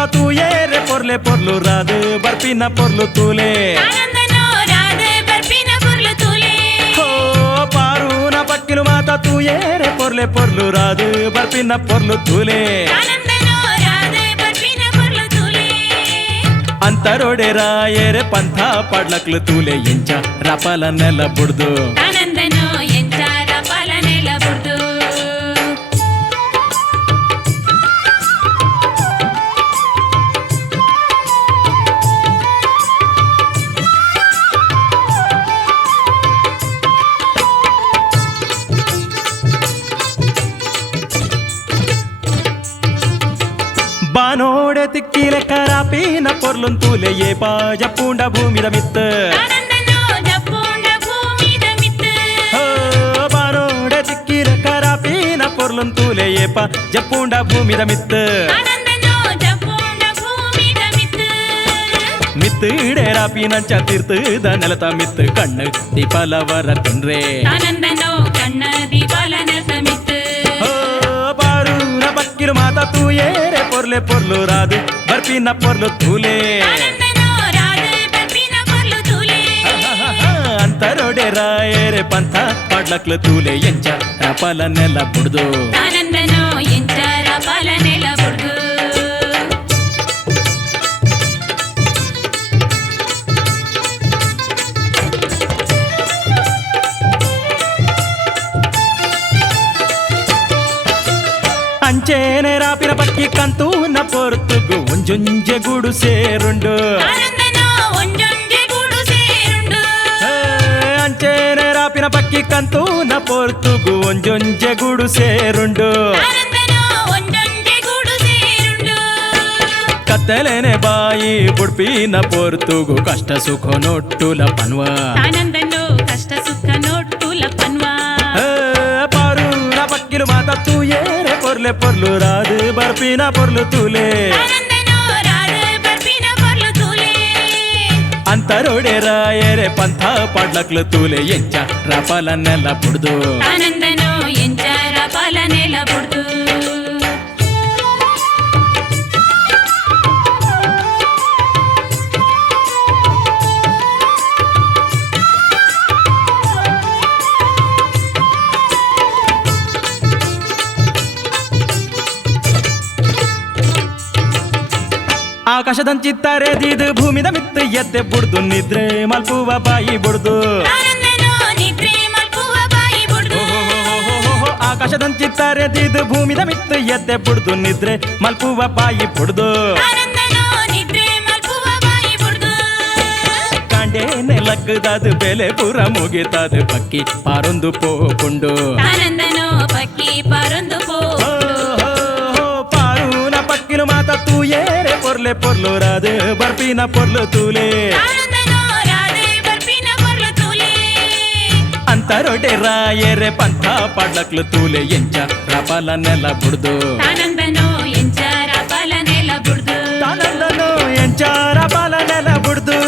ಮಾತಾ ತೂಯೇ ರೇ ಪೊರ್ಲೆ ಪೊರ್ಲು ರಾದು ಬರ್ಪಿನ ಪೊರ್ಲು ತೂಲೆ ಹೋ ಪಾರೂನ ಪಕ್ಕಿಲು ಮಾತಾ ತೂಯೇ ರೇ ಪೊರ್ಲೆ ಪೊರ್ಲು ರಾದು ಬರ್ಪಿನ ಪೊರ್ಲು ತೂಲೆ ಅಂತರೋಡೆ ರಾಯರೆ ಪಂಥ ಪಾಡ್ಲಕ್ಲು ತೂಲೆ ಎಂಚ ರಪಾಲ ನೆಲ ಬುಡ್ದು ಬಾನೋಡೆ ತಿಕ್ಕಿಲೆ ಕರಾಪಿನ ಪೊರ್ಲುನ್ ತೂಲೆ ಏ ಪಾಜ ಪೂಂಡ ಭೂಮಿದ ಮಿತ್ತ ಬಾನೋಡೆ ತಿಕ್ಕಿಲೆ ಕರಾಪಿನ ಪೊರ್ಲುನ್ ತೂಲೆ ಏ ಪಾಜ ಪೂಂಡ ಭೂಮಿದ ಮಿತ್ತ ಮಿತ್ತಿಡೆ ರಾಪಿನಂಚ ತೀರ್ಥದ ನೆಲತ ಮಿತ್ತು ಕಣ್ಣು ದೀಪಾಲವರ ತಿನ್ರೆ ಪಕ್ಕಿಲು ಮಾತಾ ತೂಯೇ ರೇ ಪೊರ್ಲೆ ಪೊರ್ಲು ರಾದು ಬರ್ಪಿನ ಪೊರ್ಲು ತೂಲೆ ಅಂತರೋಡೆ ರಾಯರೆ ಪಂಥ ಪಾಡ್ಲಕ್ಲು ತೂಲೆ ಎಂಚ ರಪಾಲ ನೆಲ ಬುಡ್ದು ಅಂಚೇನೆ ರಾಪಿನ ಪಕ್ಕಿ ಕಂತು ನ ಪೊರ್ತುಗು ಒಂಜೊಂಜೆ ಗೂಡು ಸೇರುಂಡು ಅಂಚೇನೆ ರಾಪಿನ ಪಕ್ಕಿ ಕಂತು ನ ಪೊರ್ತುಗು ಒಂಜೊಂಜೆ ಗೂಡು ಸೇರುಂಡು ಕತ್ತಲೇನೆ ಬಾಯಿ ಬುಡ್ಪಿನ ಪೊರ್ತುಗು ಕಷ್ಟ ಸುಖ ನೋಟ್ಟುಲ ಪನ್ವ ಪಕ್ಕಿಲು ಮಾತಾ ತೂಯೇ ರೇ ಪೊರ್ಲೆ ಪೊರ್ಲು ರಾದು ಬರ್ಪಿನ ಪೊರ್ಲು ತೂಲೆ ಅಂತರೋಡೆ ರಾಯರೆ ಪಂಥ ಪಾಡ್ಲಕ್ಲು ತೂಲೆ ಎಂಚ ರಪಾಲ ನೆಲ ಬುಡ್ದು ಆಕಾಶದಂಚಿತ್ತಾರೆ ದೀದು ಭೂಮಿದ ಮಿತ್ತು ಎದ್ದೆ ಬುಡ್ದು ನಿದ್ರೆ ಮಲ್ಪುವ ಬಾಯಿ ಬುಡ್ದು ಆಕಾಶದಂಚಿತ್ತಾರೆ ದೀದು ಭೂಮಿದ ಮಿತ್ತು ಎದ್ದೆ ಬುಡ್ದು ನಿದ್ರೆ ಮಲ್ಪುವ ಬಾಯಿ ಬುಡ್ದು ಕಾಂಡೇನೆ ಲಗ್ಗದಾದು ಬೆಲೆ ಪೂರ ಮುಗಿತಾದು ಪಕ್ಕಿ ಪಾರೊಂದು ಪೋಪುಂಡು ಪಕ್ಕಿಲು ಮಾತಾ ತೂಯೇ ರೇ ಪೊರ್ಲೆ ಪೊರ್ಲು ರಾದು ಬರ್ಪಿನ ಪೊರ್ಲು ತೂಲೆ ಅಂತರೋಡೆ ರಾಯರೆ ಪಂಥ ಪಾಡ್ಲಕ್ಲು ತೂಲೆ ಎಂಚ ರಪಾಲ ನೆಲ ಬುಡ್ದು ತಾನಂದನೋ ಎಂಚ ರಪಾಲ ನೆಲ ಬುಡ್ದು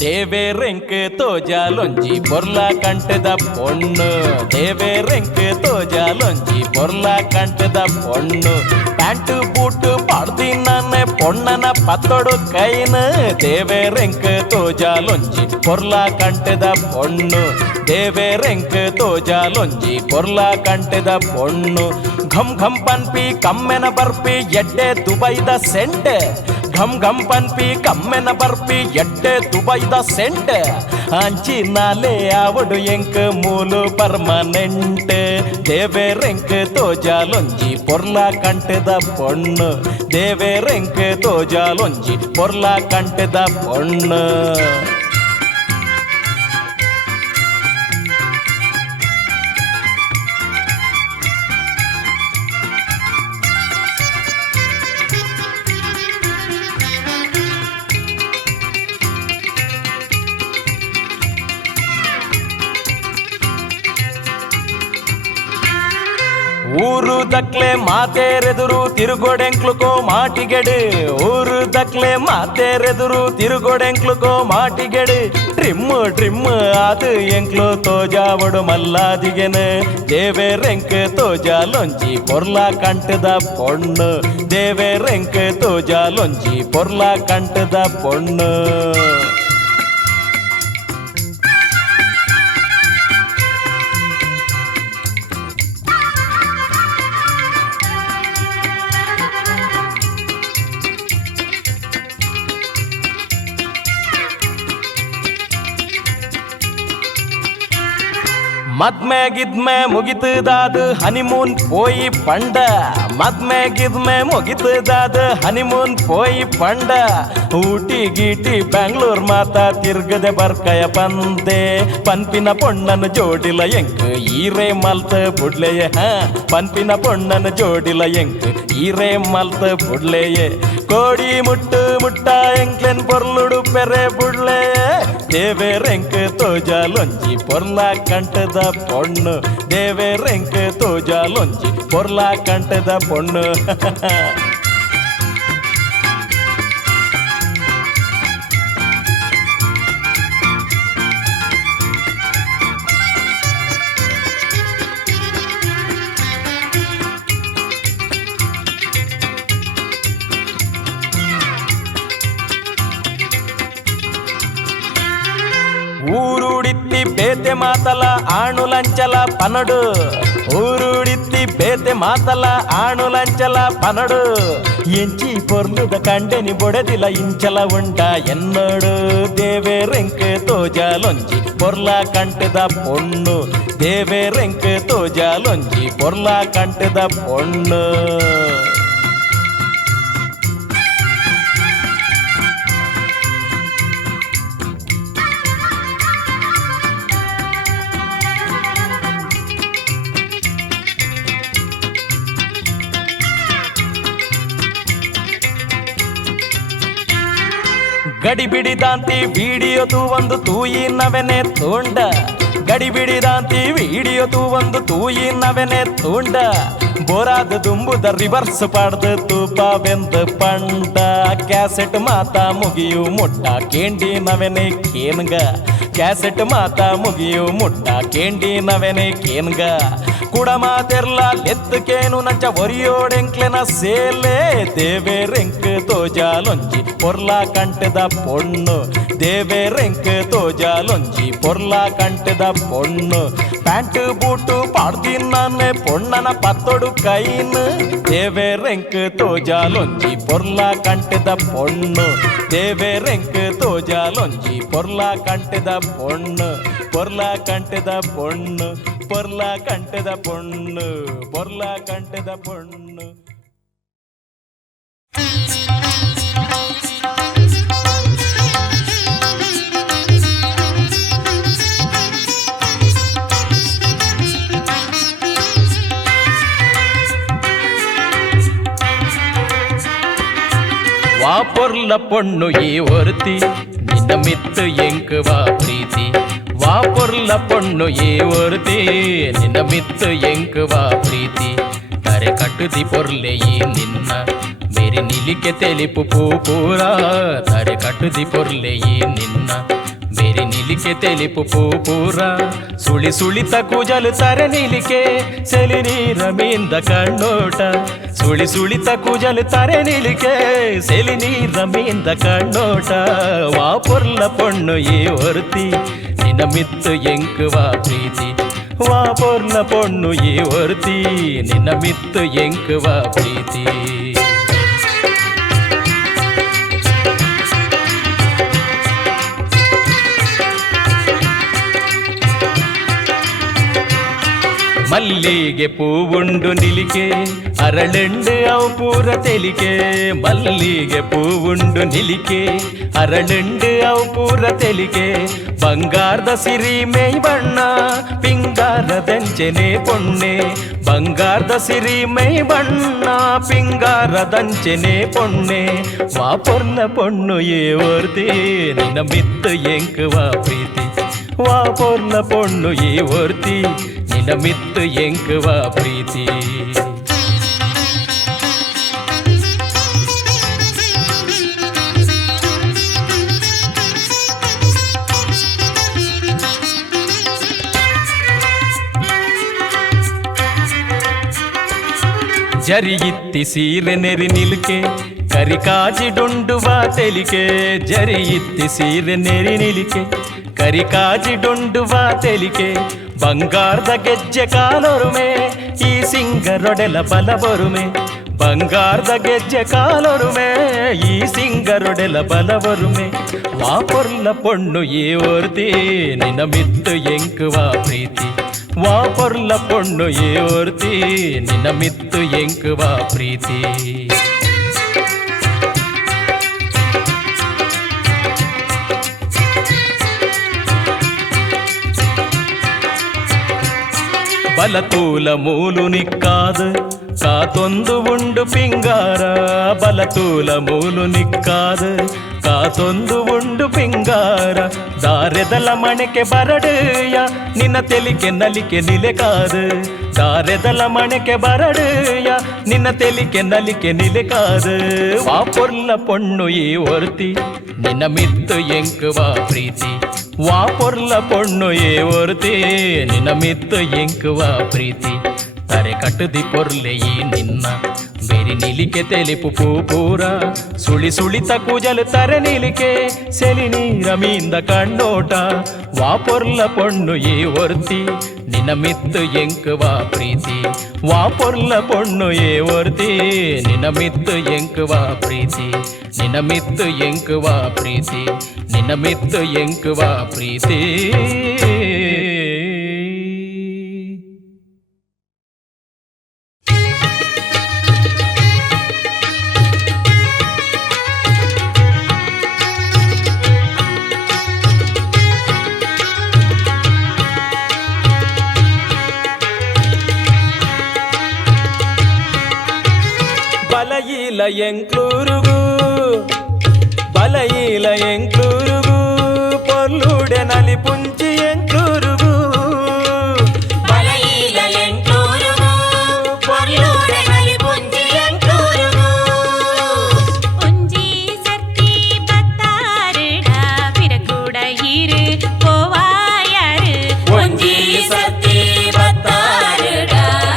ದೇವೇರೆಂಕ್ ತೋಜಾಲೊಂಜಿ ಪೊರ್ಲ ಕಂಟದ ಪೊಣ್ಣು ದೇವೇರೆಂಕ್ ತೋಜಾಲೊಂಜಿ ಪೊರ್ಲ ಕಂಟದ ಪೊಣ್ಣು ಪ್ಯಾಂಟು ಬೂಟು ಪಾಡ್ದಿ ನನ್ನ ಪೊಣ್ಣನ ಪತ್ತೊಡು ಕೈನು ದೇವೇರೆಂಕ್ ತೋಜಾಲೊಂಜಿ ಪೊರ್ಲ ಕಂಟದ ಪೊಣ್ಣು ದೇವೇರೆಂಕ್ ತೋಜಾಲೊಂಜಿ ಪೊರ್ಲ ಕಂಟದ ಪೊಣ್ಣು ಘಮ್ ಘಮ್ ಪನ್ಪಿ ಕಮ್ಮೆನ ಬರ್ಪಿ ಎಡ್ಡೆ ದುಬೈದ ಸೆಂಟೆ ಘಮ್ ಘಮ್ ಪನ್ಪಿ ಕಮ್ಮೆನ ಬರ್ಪಿ ಎಡ್ಡೆ ದುಬೈದ ಸೆಂಟ್ ಅಂಚಿ ನಾಲೆ ಆವಡು ಎಂಕ್ ಮೂಲು ಪರ್ಮನೆಂಟ್ ದೇವೇರೆಂಕ್ ತೋಜಾಲೊಂಜಿ ಪೊರ್ಲ ಕಂಟದ ಪೊಣ್ಣು ದೇವೇರೆಂಕ್ ತೋಜಾಲೊಂಜಿ ಪೊರ್ಲ ಕಂಟದ ಪೊಣ್ಣು ಊರು ದಕ್ಲೆ ಮಾತೇರೆದುರು ತಿರುಗೋಡೆಂಕ್ಲುಕೋ ಮಾಟಿಗೆಡು ಊರು ದಕ್ಲೆ ಮಾತೇರೆದುರು ತಿರುಗೋಡೆಂಕ್ಲುಕೋ ಮಾಟಿಗೆಡು ಡ್ರಿಮ್ ಅದು ಎಂಕ್ಲು ತೋಜಾವಡು ಮಲ್ಲಾದಿಗೆನು ದೇವೇರೆಂಕ್ ತೋಜಾಲೊಂಜಿ ಪೊರ್ಲ ಕಂಟದ ಪೊಣ್ಣು ದೇವೇರೆಂಕ್ ತೋಜಾಲೊಂಜಿ ಪೊರ್ಲ ಕಂಟದ ಪೊಣ್ಣು ಮದ್ಮೆ ಗಿದ್ಮೆ ಮುಗಿತದಾದ ಹನಿಮೂನ್ ಪೋಯಿ ಪಂಡ ಮದ್ಮೆ ಗಿದ್ಮೆ ಮುಗಿತದಾದ ಹನಿಮೂನ್ ಪೋಯಿ ಪಂಡ ಊಟಿ ಗೀಟಿ ಬೆಂಗಳೂರು ಮಾತಾ ತಿರ್ಗದೆ ಬರ್ಕಯ ಬಂದೆ ಪನ್ಪಿನ ಪೊಣ್ಣನ ಜೋಡಿಲ ಎಂಕ್ ಈರೇ ಮಲ್ತ ಬುಡ್ಲೆಯೇ ಪನ್ಪಿನ ಪೊಣ್ಣನ ಜೋಡಿಲ ಎಂಕ್ ಈರೇ ಮಲ್ತ ಬುಡ್ಲೆಯೇ ಕೋಡಿ ಮುಟ್ಟ ಎಂಕ್ಲೆನ್ ಪೊರ್ಲುಡು ಪೆರೆ ಬುಡ್ಲೆಯೇ ದೇವೇರೆಂಕ್ ತೋಜಾಲೊಂಜಿ ಪೊರ್ಲ ಕಂಟದ ಪೊಣ್ಣು ದೇವೇರೆಂಕ್ ತೋಜಾಲೊಂಜಿ ಪೊರ್ಲ ಕಂಟದ ಪೊಣ್ಣು ఊరుడిత్తి పేతే మాతల ఆణులంచల పనడు ఊరుడిత్తి పేతే మాతల ఆణులంచల పనడు ಎಂಚಿ ಪೊರ್ಲುದ ಕಂಡೆನಿ ಬೊಡೆದಿಲ ಇಂಚಲ ಉಂಡ ಎನ್ನೋಡು ದೇವೇರೆಂಕ್ ತೋಜಾಲೊಂಜಿ ಪೊರ್ಲ ಕಂಟದ ಪೊಣ್ಣು ದೇವೇರೆಂಕ್ ತೋಜಾಲೊಂಜಿ ಪೊರ್ಲ ಕಂಟದ ಪೊಣ್ಣು ಗಡಿಬಿಡಿದಾಂತಿ ವಿಡಿಯೋದು ಒಂದು ತೂಯಿನವೆನೆ ತೋಂಡ ಗಡಿಬಿಡಿದಾಂತಿ ವಿಡಿಯೋದು ಒಂದು ತೂಯಿನವೆನೆ ತೋಂಡ ಬೋರಾದ ದುಂಬುದ ರಿವರ್ಸ್ ಪಾಡ್ದು ತೂಪವೆಂದ ಪಂಡ ಕ್ಯಾಸೆಟ್ ಮಾತಾ ಮುಗಿಯು ಮುಟ್ಟ ಕೇಂಡಿನವೆನೆ ಕೇನ್ಗ ಕ್ಯಾಸೆಟ್ ಮಾತಾ ಮುಗಿಯು ಮುಟ್ಟ ಕೇಂಡಿನವೆನೆ ಕೇನ್ಗ ಕುಡ ಮಾತೆರ್ಲ ಲೆತ್ತಕೇನು ನಂಚ ಒರಿಯೋಡೆಂಕ್ಲೆನ ಸೇಲೆ ದೇವೇರೆಂಕ್ ತೋಜಾಲೊಂಜಿ ಪೊರ್ಲ ಕಂಟದ ಪೊಣ್ಣು ದೇವೇರೆಂಕ್ ತೋಜಾಲೊಂಜಿ ಪೊರ್ಲ ಕಂಟದ ಪೊಣ್ಣು ಪ್ಯಾಂಟ್ ಬೂಟು ಪಾಡ್ದಿನ್ನೆ ಪೊಣ್ಣನ ಪತ್ತೊಡು ಕೈನ್ ದೇವೇರೆಂಕ್ ತೋಜಾಲೊಂಜಿ ಪೊರ್ಲ ಕಂಟದ ಪೊಣ್ಣು ದೇವೇರೆಂಕ್ ತೋಜಾಲೊಂಜಿ ಪೊರ್ಲ ಕಂಟದ ಪೊಣ್ಣು ಪೊರ್ಲ ಕಂಟದ ಪೊಣ್ಣು ಪೊರ್ಲ ಕಂಟದ ಪೊಣ್ಣು ಪೊರ್ಲ ಕಂಟದ ಪೊಣ್ಣು வா பொருள பொண்ணு ஏ ஒருத்தி நின்ன மித்து எங்கு வா பிரீத்தி வா பொருள பொண்ணு ஏ ஒருத்தி நின்ன மித்து எங்கு வா ಪ್ರೀತಿ ತರೆ ಕಟ್ಟುದಿ ಪೊರ್ಲೆ ಈ ನಿನ್ನ ಮೇರಿ ನಿಲಿಕೆ ತೆಲಿಪು ಪೂಪೂರ ತರೆ ಕಟ್ಟುದಿ ಪೊರ್ಲೆ ಈ ನಿನ್ನ ಮೇರಿ ನಿಲಿಕೆ ತೆಲಿಪು ಪೂಪೂರ ಸುಳಿ ಸುಳಿತ ಕೂಜಲು ತಾರೆ ನಿಲಿಕೆ ಸೆಲಿ ನೀರ ಮೀಂದ ಕಣ್ಣೋಟ ಸುಳಿ ಸುಳಿತ ಕೂಜಲು ತಾರೆ ನಿಲಿಕೆ ಸೆಲಿ ನೀರ ಮೀಂದ ಕಣ್ಣೋಟ ವಾ ಪೊರ್ಲ ಪೊಣ್ಣು ಈ ಒರ್ತಿ ನಿನ್ನ ಮಿತ್ತು ಎಂಕು ವಾ ಪ್ರೀತಿ வா பொர்ல பொண்ணு ஏ ஒருத்தி நின்ன மித்து எங்கு வா பிரீத்தி ಮಲ್ಲಿಗೆ ಪೂವುಂಡು ನಿಲಿಕೆ ಅರಳೆಂಡು ಅವು ಪೂರ ತೆಲಿಕೆ ಮಲ್ಲಿಗೆ ಪೂವುಂಡು ನಿಲಿಕೆ ಅರಳೆಂಡು ಅವು ಪೂರ ತೆಲಿಕೆ ಬಂಗಾರದ ಸಿರಿ ಮೈ ಬಣ್ಣ ಪಿಂಗಾರದಂಚನೆ ಪೊಣ್ಣೆ ಬಂಗಾರದ ಸಿರಿ ಮೈ ಬಣ್ಣ ಪಿಂಗಾರದಂಚನೆ ಪೊಣ್ಣೆ வா பொருள பொண்ணு ஏ ஒருத்தி நின்ன மித்து எங்குவா பிரீத்தி வா பொருள பொண்ணு ஏ ஒருத்தி நின்ன மித்து எங்குவா பிரீத்தி ಜರಿ ಇತ್ತಿ ಸೀರೆ ನೆರಿ ನಿಲ್ಕೆ ಕರಿ ಕಾಜಿಡುಂಡುವ ತೆಲಿಕೆ ಜರಿ ಇತ್ತಿ ಸೀರೆ ನೆರಿ ನಿಲಿಕೆ ಕರಿ ಕಾಜಿಡುಂಡುವ ತೆಲಿಕೆ ಬಂಗಾರದ ಗೆಜ್ಜೆ ಕಾಲೊರುಮೆ ಈ ಸಿಂಗರೊಡೆಲ ಬಲ ಬರುಮೆ ಬಂಗಾರದ ಗೆಜ್ಜೆ ಕಾಲೊರುಮೆ ಈ ಸಿಂಗರೊಡೆಲ ಬಲ ಬರುಮೆ வா பொருள பொண்ணு ஏ ஒருத்தி நின்ன மித்து எங்குவா பிரீத்தி வா பொருள பொண்ணு ஏ ஒருத்தி நின்ன மித்து எங்குவா பிரீத்தி ಬಲತೂಲ ಮೂಲು ನಿಕ್ಕಾದ ಕಾತೊಂದು ಉಂಡು ಪಿಂಗಾರ ಬಲತೂಲ ಮೂಲು ನಿಕ್ಕಾದ ಕಾತೊಂದು ಉಂಡು ಪಿಂಗಾರ ದಾರೆದಲ ಮಣೆಕೆ ಬರಡೆಯ ನಿನ್ನ ತೆಲಿಕೆ ನಲಿಕೆ ನಿಲೆಕಾದ ದಾರೆದಲ ಮಣೆಕೆ ಬರಡೆಯ ನಿನ್ನ ತೆಲಿಕೆ ನಲಿಕೆ ನಿಲೆಕಾದ வா பொருள பொண்ணு ஏ ஒருத்தி நின்ன மித்து எங்குவா பிரீத்தி வா பொருள பொண்ணு ஏ ஒருத்தி ನಿನ್ನ ಮಿತ್ತು ಎಂಕುವ ಪ್ರೀತಿ ತರೆ ಕಟ್ಟದಿ ಪೊರ್ಲೆ ಈ ನಿನ್ನ ಬೇರೆ ನಿಲಿಕೆ ತೆಲಿಪು ಪೂಪೂರ ಸುಳಿ ಸುಳಿತ ಕೂಜಲು ತರೆ ನಿಲಿಕೆ ಸೆಲಿ ನೀರ ಮೀಂದ ಕಣ್ಣೋಟ வா பொருள பொண்ணு ஏ ஒருத்தி ನಿನ್ನ ಮಿತ್ತು ಎಂಕುವ ಪ್ರೀತಿ வா பொருள பொண்ணு ஏ ஒருத்தி ನಿನ್ನ ಮಿತ್ತು ಎಂಕುವ ಪ್ರೀತಿ ನಿನ್ನ ಮಿತ್ತು ಎಂಕುವ ಪ್ರೀತಿ ನಿನ್ನ ಮಿತ್ತು ಎಂಕುವ ಪ್ರೀತಿ ಬಲಯಿಲ ಎಂಕ್ಲೂರುಗು ಬಲಯಿಲ ಎಂಕ್ಲೂರುಗು ಪೊಲ್ಲುಡೆ ನಲಿ ಪುಂಚಿ ಎಂಕ್ಲೂರುಗು ಬಲಯಿಲ ಎಂಕ್ಲೂರುಗು ಪೊಲ್ಲುಡೆ ನಲಿ ಪುಂಚಿ ಎಂಕ್ಲೂರುಗು ಒಂಜಿ ಸರ್ತಿ ಬತ್ತಾರುಡ ಪಿರಕೂಡ ಇರು ಪೋವಾಯಾರು ಒಂಜಿ ಸರ್ತಿ ಬತ್ತಾರುಡ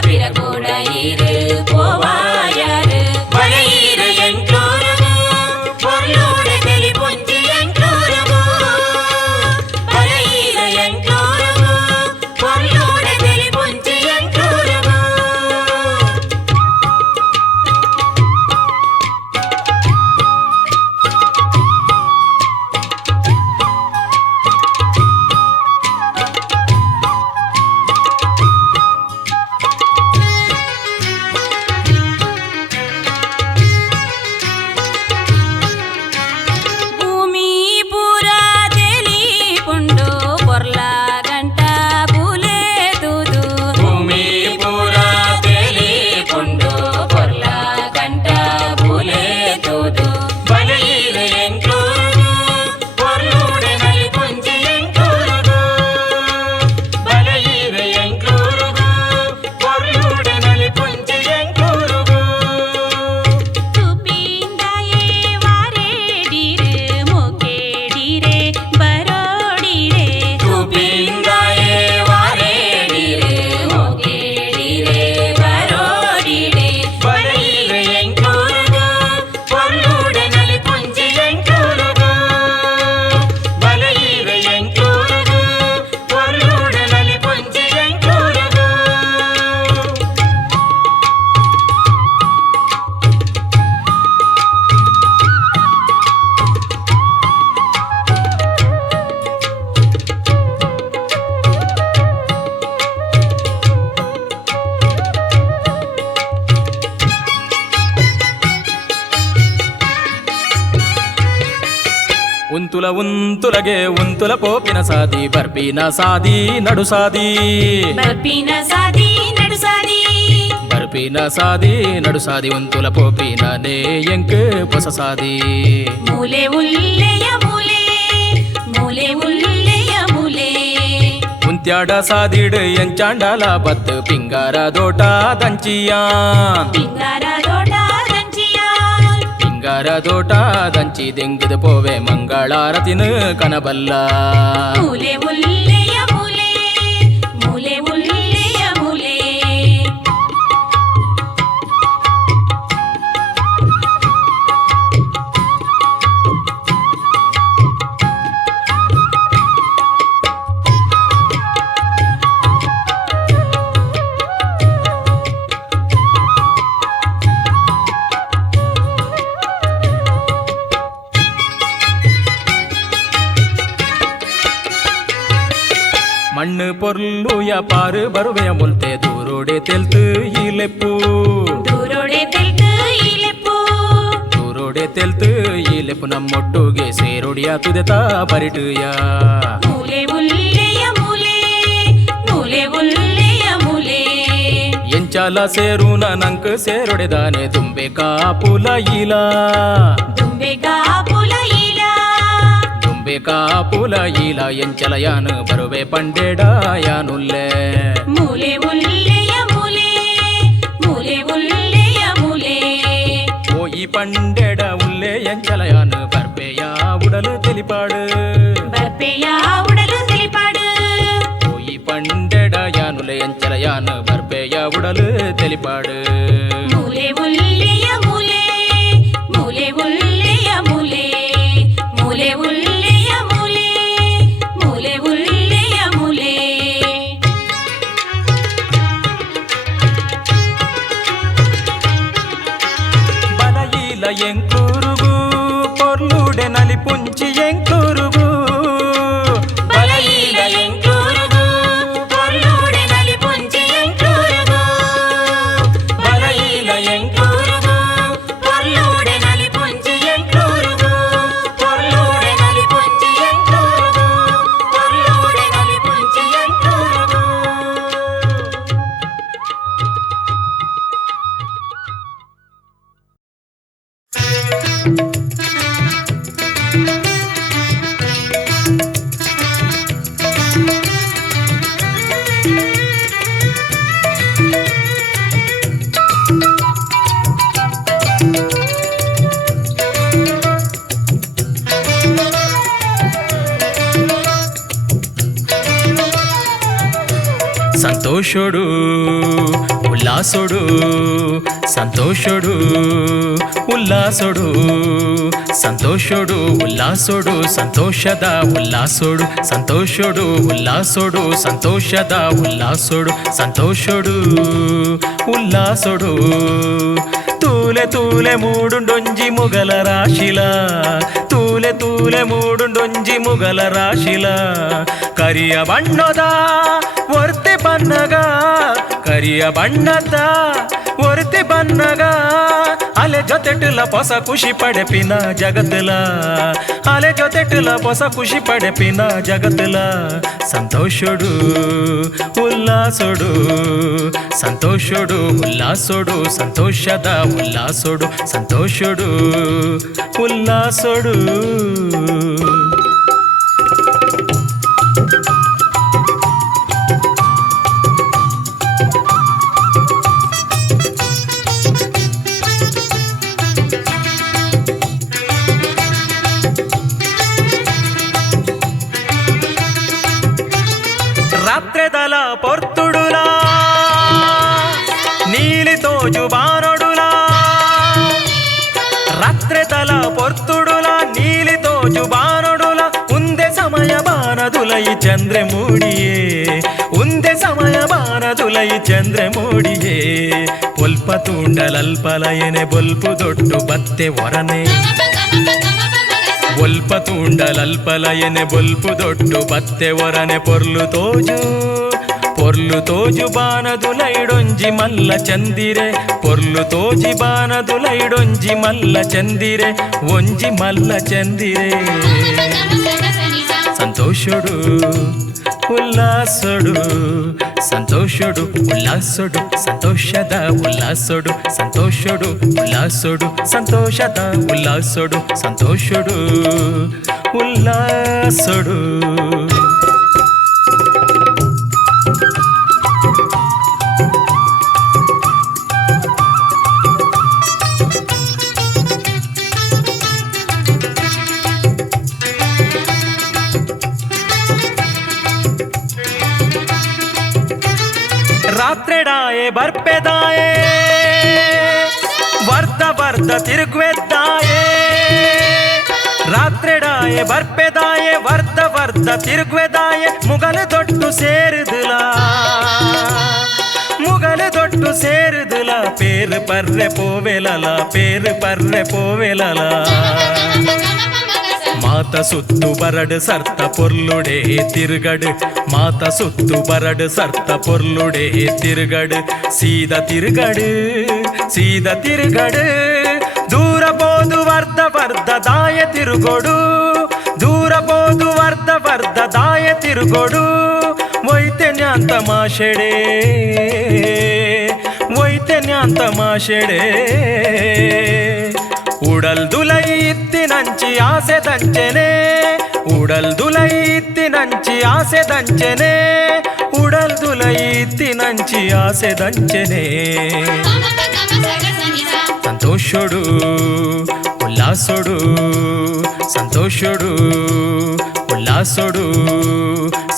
ಪಿರಕೂಡ ಇರು ಪೋವಾಯಾರು ಬಲಯಿಲ ಎಂಕ್ಲೂರುಗು ಪೊಲ್ಲುಡೆ ನಲಿ ಪುಂಚಿ ಎಂಕ್ಲೂರುಗು ಬಲಯಿಲ ಎಂಕ್ಲೂರುಗು ఉంతులగే ఉంతుల పోపిన సాది ಬರ್ಪಿನ ಸಾದಿ ನಡು ಸಾದಿ ಬರ್ಪಿನ ಸಾದಿ ನಡು ಸಾದಿ ಬರ್ಪಿನ ಸಾದಿ ನಡು ಸಾದಿ ఉంతుల పోಪಿನ ನೇ ಎಂಕ್ ಹೊಸ ಸಾದಿ ಮೂಲೆ ಉಲ್ಲೆಯ ಮೂಲೆ ಮೂಲೆ ಉಲ್ಲೆಯ ಮೂಲೆ ಉಂತ್ಯಾಡ ಸಾದಿಡ್ ಎಂಚಾಂಡಾಲ ಬತ್ ಪಿಂಗಾರ ದೋಟ ದಂಚಿಯಾ ಪಿಂಗಾರ ದೋಟ ದಂಚಿಯ ಪಿಂಗಾರ ದೋಟ ದಂಚಿ ದೆಂಗಿದ ಪೋವೆ ಮಂಗಳಾರತಿನ ಕನಬಲ್ಲ ಮೂಲೆ ಉಲ್ಲೆಯ ಮೂಲೆ ಮೂಲೆ ಉಲ್ಲೆಯ ಮೂಲೆ ಮಣ್ಣು ಪೊರ್ಲು ಯಾಪಾರು ಬರುವೆಯ ಮುಲ್ತೆ ದೂರೋಡೆ ತೆಲ್ತು ಈಲೆಪ್ಪು ದೂರೋಡೆ ತೆಲ್ತು ಈಲೆಪ್ಪು ದೂರೋಡೆ ತೆಲ್ತು ಈಲೆಪ್ಪು ನಮ್ಮೊಟ್ಟುಗೆ ಸೇರೊಡಿಯ ತುದೆತ ಬರಿಟುಯ ಮೂಲೆ ಉಲ್ಲೆಯ ಮೂಲೆ ಮೂಲೆ ಉಲ್ಲೆಯ ಮೂಲೆ ಎಂಚಾಲ ಸೇರುನ ನಂಕ್ ಸೇರೊಡೆದಾನೆ ತುಂಬೆ ಕಾಪುಲ ಈಲ ದುಂಬೆ ಗಾಪುಲ ಈಲ ತುಂಬೆ ಕಾಪುಲ ಈಲ ಎಂಚಲ ಯಾನು ಬರುವೆ ಪಂಡೆಡ ಯಾನುಲ್ಲೆ ಮೂಲೆ ಉಲ್ಲೆಯ ಮೂಲೆ ಮೂಲೆ ಉಲ್ಲೆಯ ಮೂಲೆ ಓ ಈ ಪಂಡೆಡ ಉಲ್ಲೆ ಎಂಚಲ ಯಾನು ಬರ್ಬೆಯ ಉಡಲು ತೆಲಿಪಾಡು ಬರ್ಪೆಯ ಉಡಲು ತಿಳಿಪಾಡು ಓ ಈ ಪಂಡೆಡ ಯಾನುಲೆ ಎಂಚಲ ಯಾನು ಬರ್ಬೆಯ ಉಡಲು ತೆಲಿಪಾಡು ಮೂಲೆ ಉಲ್ಲೆಯ ಮೂಲೆ ಮೂಲೆ ಉಲ್ಲೆಯ ಮೂಲೆ ಮೂಲೆ ಉಲ್ಲೆಯ ಮೂಲೆ ಮೂಲೆ ಉಲ್ಲೆಯ ಮೂಲೆ ಬಲಯಿಲ ಎಂಕೂರುಗು ಪೊರ್ಲುಡೆ ನಲಿ ಪುಂಚಿ ಎಂಕೂರುಗು ಬಲಯಿಲ ಎಂಕೂರುಗು ಪೊರ್ಲುಡೆ ನಲಿ ಪುಂಚಿ ಎಂಕೂರುಗು ಬಲಯಿಲ ಎಂಕೂರುಗು ಪೊರ್ಲುಡೆ ನಲಿ ಪುಂಚಿ ಎಂಕೂರುಗು ಪೊರ್ಲುಡೆ ನಲಿ ಪುಂಚಿ ಎಂಕೂರುಗು ಪೊರ್ಲುಡೆ ನಲಿ ಪುಂಚಿ ಎಂಕೂರುಗು ಸಂತೋಷೋಡು ಉಲ್ಲಾಸೋಡು ಸಂತೋಷೋಡು ಉಲ್ಲಾಸೋಡು ಸಂತೋಷೋಡು ಉಲ್ಲಾಸೋಡು ಸಂತೋಷದ ಉಲ್ಲಾಸೋಡು ಸಂತೋಷೋಡು ಉಲ್ಲಾಸೋಡು ಸಂತೋಷದ ಉಲ್ಲಾಸೋಡು ಸಂತೋಷೋಡು ಉಲ್ಲಾಸೋಡು ತೂಲೆ ತೂಲೆ ಮೂಡುಂಡೊಂಜಿ ಮುಗಲ ರಾಶಿಲ ತೂಲೆ ತೂಲೆ ಮೂಡುಂಡೊಂಜಿ ಮುಗಲ ರಾಶಿಲ ಕರಿಯ ಬಣ್ಣದ ಒರ್ತೆ ಬನ್ನಗ ಕರಿಯ ಬಣ್ಣದ ಒರ್ತೆ ಬನ್ನಗ ಅಲೆ ಜೊತೆಟುಲ ಹೊಸ ಖುಷಿ ಪಡೆಪಿನ ಜಗತ್ತಲ ಅಲೆ ಜೊತೆಟುಲ ಹೊಸ ಖುಷಿ ಪಡೆಪಿನ ಜಗತ್ತಲ ಸಂತೋಷೋಡು ಉಲ್ಲಾಸೋಡು ಸಂತೋಷೋಡು ಉಲ್ಲಾಸೋಡು ಸಂತೋಷದ ಉಲ್ಲಾಸೋಡು ಸಂತೋಷೋಡು ಉಲ್ಲಾಸೋಡು రాత్రెదల పొర్తుడులా నీలి తోజు బానొడులా రాత్రెదల పొర్తుడులా నీలి తోజు బానొడులా ఉందే సమయ బానదులై చంద్రమూడియే ఉందే సమయ బానదులై చంద్రమూడిಯೇ ಪೊಲ್ಪ ತೂಂಡಲಲ್ಪಲಯನೆ ಬೊಲ್ಪು ದೊಡ್ಡು ಬತ್ತೆ ಒರನೆ ಒಲ್ಪ ತೂಂಡಲಲ್ಪಲಯನೆ ಬೊಲ್ಪು ದೊಡ್ಡು ಬತ್ತೆ ಒರನೆ ಪೊರ್ಲು ತೋಜು పొర్లు తోజు బానదులైడొంజి మల్ల చందిరే పొర్లు తోజి బానదులైడొంజి మల్ల చందిరే ಒಂಜಿ ಮಲ್ಲ ಚಂದಿರೆ ಸಂತೋಷಡು ಉಲ್ಲಾಸಡು ಸಂತೋಷಡು ಉಲ್ಲಾಸಡು ಸಂತೋಷದ ಉಲ್ಲಾಸಡು ಸಂತೋಷಡು ಉಲ್ಲಾಸಡು ಸಂತೋಷದ ಉಲ್ಲಾಸಡು ಸಂತೋಷಡು ಉಲ್ಲಾಸಡು ರಾತ್ರೆಡಾಯೆ ಬರ್ಪೆದಾಯೆ ವರ್ಧ ವರ್ಧ ತಿರುಗ್ವೆದ್ದಾಯೆ ರಾತ್ರೆಡಾಯೆ ಬರ್ಪೆದಾಯೆ ವರ್ಧ ವರ್ಧ ತಿರುಗ್ವೆದಾಯೆ ಮುಗಲು ದೊಡ್ಡು ಸೇರುದುಲ ಮುಗಲು ದೊಡ್ಡು ಸೇರುದುಲ ಪೇರು ಪರ್ರೆ ಪೋವೆಲಲ ಪೇರು ಪರ್ರೆ ಪೋವೆಲಲ ಮಾತ ಸುತ್ತು ಬರಡು ಸರ್ತ ಪೊರ್ಲುಡೆ ತಿರುಗಡು ಮಾತ ಸುತ್ತು ಬರಡು ಸರ್ತ ಪೊರ್ಲುಡೆ ತಿರುಗಡು ಸೀದ ತಿರುಗಡು ಸೀದ ತಿರುಗಡು ದೂರ ಬೋದು ವರ್ಧ ವರ್ಧ ದಾಯ ತಿರುಗೊಡು ದೂರ ಬೋದು ವರ್ಧ ವರ್ಧ ದಾಯ ತಿರುಗೊಡು ಒಯ್ತೆ ನ್ಯಾಂತ ಮಾಷೆಡೆ ಒಯ್ತೆ ನ್ಯಾಂತ ಮಾಷೆಡೆ ಉಡಲ್ ದುಲೈ ಇತ್ತಿನಂಚಿ ಆಸೆ ದಂಚನೆ ಉಡಲ್ ದುಲೈ ಇತ್ತಿನಂಚಿ ಆಸೆ ದಂಚನೆ ಉಡಲ್ ದುಲೈ ಇತ್ತಿನಂಚಿ ಆಸೆ ದಂಚನೆ ಸಂತೋಷಡು ಉಲ್ಲಾಸಡು ಸಂತೋಷಡು ಉಲ್ಲಾಸಡು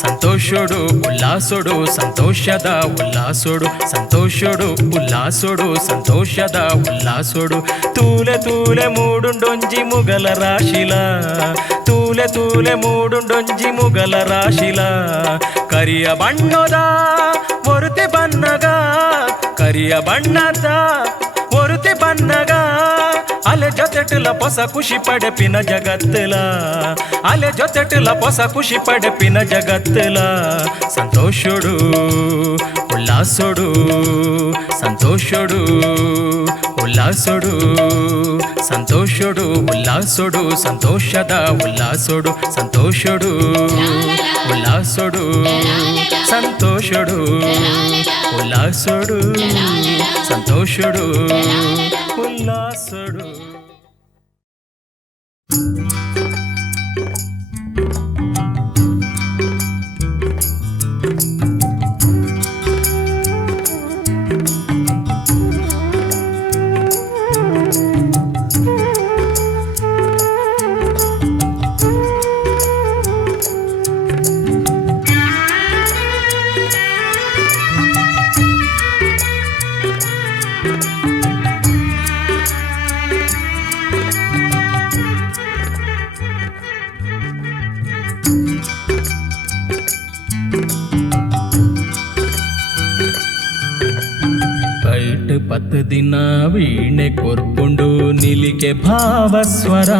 ಸಂತೋಷಡು ಉಲ್ಲಾಸಡು ಸಂತೋಷದ ಉಲ್ಲಾಸಡು ಸಂತೋಷಡು ಉಲ್ಲಾಸಡು ಸಂತೋಷದ ಉಲ್ಲಾಸಡು ತೂಲೆ ತೂಲೆ ಮೂಡುಂಡೊಂಜಿ ಮುಗಲ ರಾಶಿಲ ತೂಲೆ ತೂಲೆ ಮೂಡುಂಡೊಂಜಿ ಮುಗಲ ರಾಶಿಲ ಕರಿಯ ಬಣ್ಣದ ಒರುತಿ ಬನ್ನಗ ಕರಿಯ ಬಣ್ಣದ ಒರುತಿ ಬನ್ನಗ ಅಲೆ ಜೊತೆಟುಲ ಹೊಸ ಖುಷಿ ಪಡೆಪಿನ ಜಗತ್ತಲ ಅಲೆ ಜೊತೆಟುಲ ಹೊಸ ಖುಷಿ ಪಡೆಪಿನ ಜಗತ್ತಲ ಸಂತೋಷಡು ಉಲ್ಲಾಸಡು ಸಂತೋಷಡು ಉಲ್ಲಾಸಡು ಸಂತೋಷಡು ಉಲ್ಲಾಸಡು ಸಂತೋಷದ ಉಲ್ಲಾಸಡು ಸಂತೋಷಡು ಉಲ್ಲಾಸಡು ಸಂತೋಷಡು ಉಲ್ಲಾಸಡು ಸಂತೋಷಡು ಉಲ್ಲಾಸಡು ಪತ್ತು ದಿನ ವೀಣೆ ಕೊರ್ಪುಂಡು ನಿಲಿಕೆ ಭಾವಸ್ವರ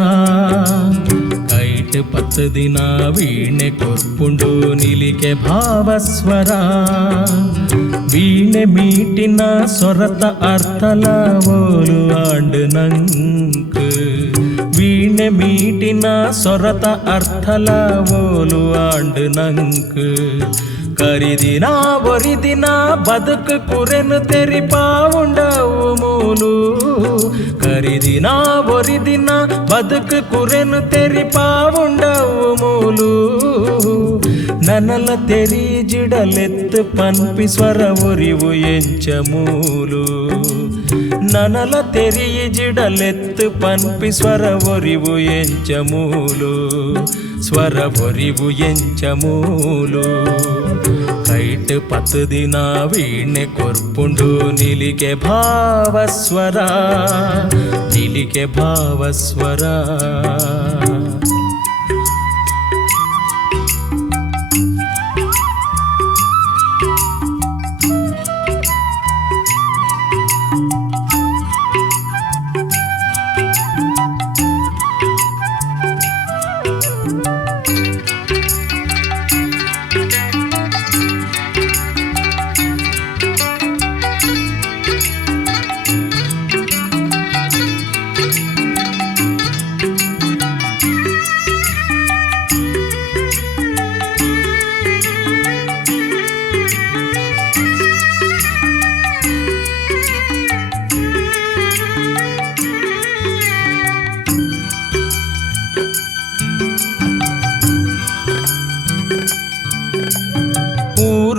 ಕೈಟ್ ಪತ್ತು ದಿನ ವೀಣೆ ಕೊರ್ಪುಂಡು ನಿಲಿಕೆ ಭಾವಸ್ವರ ವೀಣೆ ಮೀಟಿನ ಸೊರತ ಅರ್ಥಲ ಓಲು ಆಂಡು ನಂಕ್ ವೀಣೆ ಮೀಟಿನ ಸೊರತ ಅರ್ಥಲ ಓಲು ಆಂಡು ನಂಕ್ ಕರಿದಿನ ಒರಿದಿನ ಬದುಕು ಕುರೆನು ತೆರಿಪಾವುಂಡವು ಮೂಲು ಕರಿದಿನ ಒರಿದಿನ ಬದುಕು ಕುರೆನು ತೆರಿಪಾವುಂಡವು ಮೂಲು ನನಲ ತೆರಿ ಜಿಡಲೆತ್ತು ಪನ್ಪಿ ಸ್ವರ ಒರಿವು ಎಂಚ ಮೂಲು ನನಲ ತೆರಿ ಜಿಡಲೆತ್ತು ಪನ್ಪಿ ಸ್ವರ ಒರಿವು ಎಂಚ ಮೂಲು ಸ್ವರ ಒರಿವು ಎಂಚ ಮೂಲು ಕೈಟ್ ಪತ್ತು ದಿನ ವೀಣೆ ಕೊರ್ಪುಂಡು ನಿಲಿಕೆ ಭಾವಸ್ವರ ನಿಲಿಕೆ ಭಾವಸ್ವರ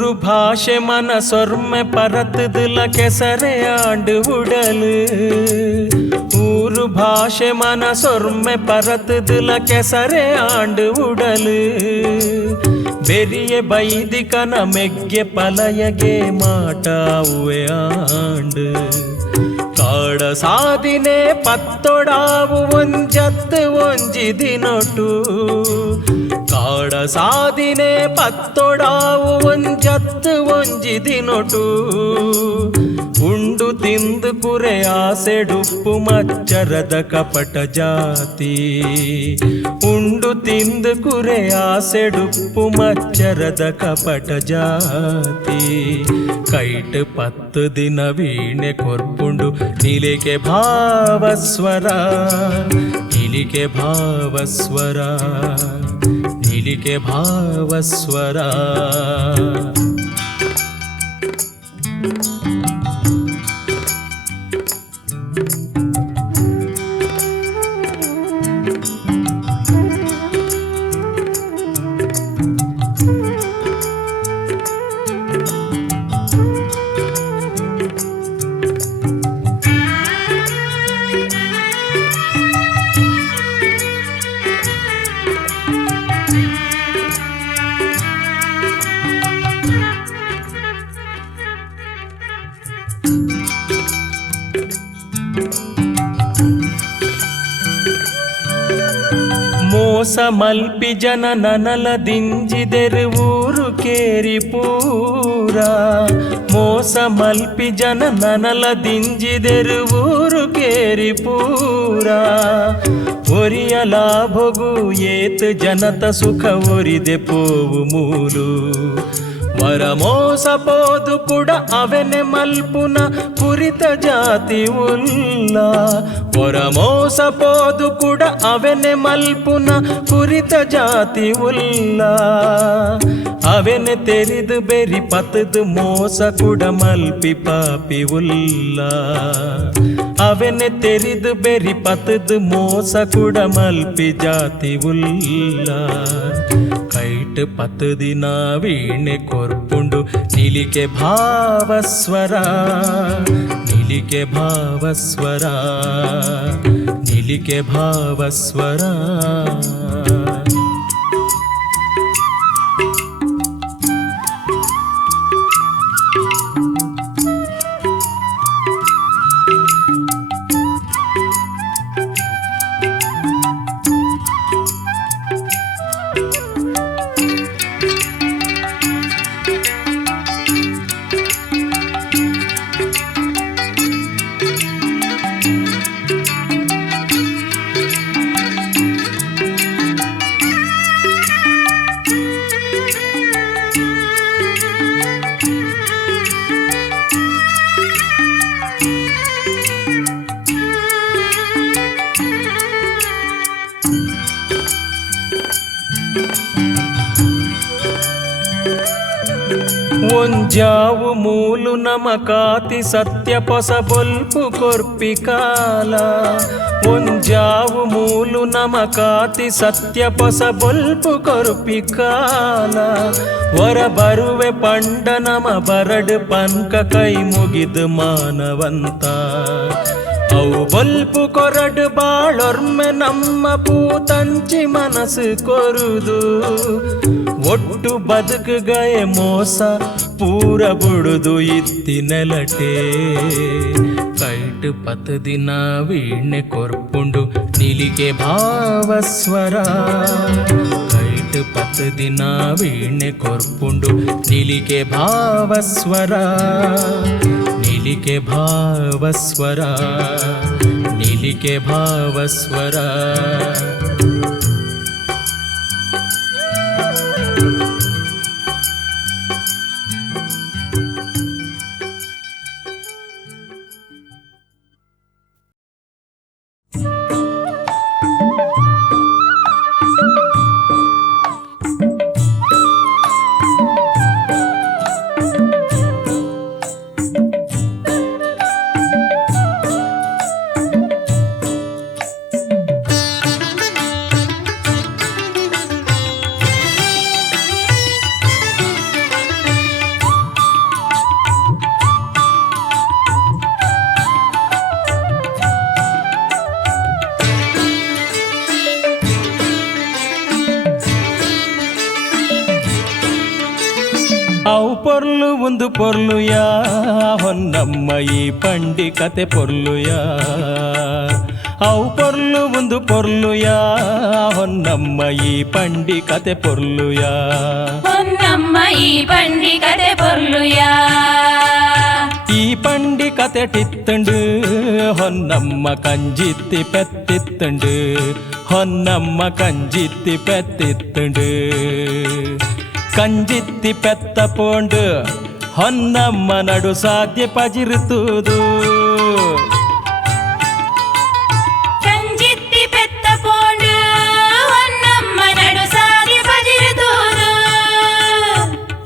ஊரு பாஷை மனசொர்மை பரத்துதுல கெசரே ஆண்டு உடலு ஊரு பாஷை மனசொர்மை பரத்துதுல கெசரே ஆண்டு உடலு ಬೆರಿಯ ಬೈದಿಕನ ಮೆಗ್ಗೆ ಪಲಯಗೆ ಮಾಟಾವುವೆ ಆಂಡು ಕಾಡ ಸಾದಿನೆ ಪತ್ತೊಡಾವು ಒಂಜತ್ತು ಒಂಜಿದಿನೊಟ್ಟು ಕಾಡ ಸಾದಿನೆ ಪತ್ತೊಡಾವು ಒಂಜತ್ತು ಒಂಜಿದಿನೊಟ್ಟು ಉಂಡು ತಿಂದು ಕುರೆ ಆಸೆಡುಪ್ಪು ಮಚ್ಚರದ ಕಪಟ ಜಾತಿ ಉಂಡು ತಿಂದು ಕುರೆ ಆಸೆಡುಪ್ಪು ಮಚ್ಚರದ ಕಪಟ ಜಾತಿ ಕೈಟ್ 10 ದಿನ ವೀಣೆ ಕೊರ್ಪುಂಡು ನಿಲಿಕೆ ಭಾವಸ್ವರ ನಿಲಿಕೆ ಭಾವಸ್ವರ ನಿಲಿಕೆ ಭಾವಸ್ವರ ಮೋಸ ಮಲ್ಪಿ ಜನ ನನಲ ದಿಂಜಿದೆರು ಊರು ಕೇರಿ ಪೂರ ಮೋಸ ಮಲ್ಪಿ ಜನ ನನಲ ದಿಂಜಿದೆರು ಊರು ಕೇರಿ ಪೂರ ಒರಿಯಲ ಭೊಗು ಏತ್ ಜನತ ಸುಖ ಒರಿದೆ ಪೋವು ಮೂಲು ವರ ಮೋಸ ಪೋದು ಕೂಡ ಅವನೆ ಮಲ್ಪುನ ಕುರಿತ ಜಾತಿ ಉಲ್ಲ ವರ ಮೋಸ ಪೋದು ಕೂಡ ಅವನೆ ಮಲ್ಪುನ ಕುರಿತ ಜಾತಿ ಉಲ್ಲ ಅವನೆ ತೆರಿದು ಬೆರಿ ಪತದು ಮೋಸ ಕೂಡ ಮಲ್ಪಿ ಪಾಪಿ ಉಲ್ಲ ಅವನೆ ತೆರಿದು ಬೆರಿ ಪತದು ಮೋಸ ಕೂಡ ಮಲ್ಪಿ ಜಾತಿ ಉಲ್ಲ ಕೈಟ್ 10 ದಿನ ವೀಣೆ ಕೊರ್ಪುಂಡು ನಿಲಿಕೆ ಭಾವಸ್ವರ ನಿಲಿಕೆ ಭಾವಸ್ವರ ನಿಲಿಕೆ ಭಾವಸ್ವರ ಒಂಜಾವು ಮೂಲು ನಮಕಾತಿ ಸತ್ಯ ಪೊಸ ಬೊಲ್ಪು ಕೊರ್ಪಿ ಕಾಲ ಒಂಜಾವು ಮೂಲು ನಮಕಾತಿ ಸತ್ಯ ಪೊಸ ಬೊಲ್ಪು ಕೊರ್ಪಿ ಕಾಲ ವರ ಬರುವೆ ಪಂಡ ನಮ ಬರಡು ಪನ್ಕ ಕೈ ಮುಗಿದು ಮಾನವಂತ ಅವು ಬೊಲ್ಪು ಕೊರಡು ಬಾಳೊರ್ಮೆ ನಮ್ಮ ಪೂತಂಚಿ ಮನಸ್ಸು ಕೊರುದು ಒಟ್ಟು ಬದುಕುಗಯೆ ಮೋಸ ಪೂರ ಬುಡುದು ಇತ್ತಿ ನೆಲಟೆ ಕೈಟ್ 10 ದಿನ ವೀಣೆ ಕೊರ್ಪುಂಡು ನಿಲಿಕೆ ಭಾವಸ್ವರ ಕೈಟ್ 10 ದಿನ ವೀಣೆ ಕೊರ್ಪುಂಡು ನಿಲಿಕೆ ಭಾವಸ್ವರ ನಿಲಿಕೆ ಭಾವಸ್ವರ ನಿಲಿಕೆ ಭಾವಸ್ವರ అవు పొర్లు ಒಂದು పొర్లుయా ಹೊನ್ನಮ್ಮ ಈ ಪಂಡಿ ಕತೆ పొర్లుಯಾ అవు పొర్లు ಒಂದು పొర్లుయా ಹೊನ್ನಮ್ಮ ಈ ಪಂಡಿ ಕತೆ పొర్లుಯಾ ಹೊನ್ನಮ್ಮ ಈ ಪಂಡಿ ಕತೆ పొర్లుಯಾ ಈ ಪಂಡಿ ಕತೆ ಟಿತ್ತಂಡು ಹೊನ್ನಮ್ಮ ಕಂಜಿತ್ತಿ ಪೆತ್ತಿತ್ತಂಡು ಹೊನ್ನಮ್ಮ ಕಂಜಿತ್ತಿ ಪೆತ್ತಿತ್ತಂಡು ಕಂಜಿತ್ತಿ ಪೆತ್ತ ಪೋಂಡು ಹೊನ್ನಮ್ಮ ನಡು ಸಾಧ್ಯ ಪಜಿರುತ್ತುದು ಕಂಜಿತ್ತಿ ಪೆತ್ತ ಪೋಂಡು ಹೊನ್ನಮ್ಮ ನಡು ಸಾಧ್ಯ ಪಜಿರುತ್ತುದು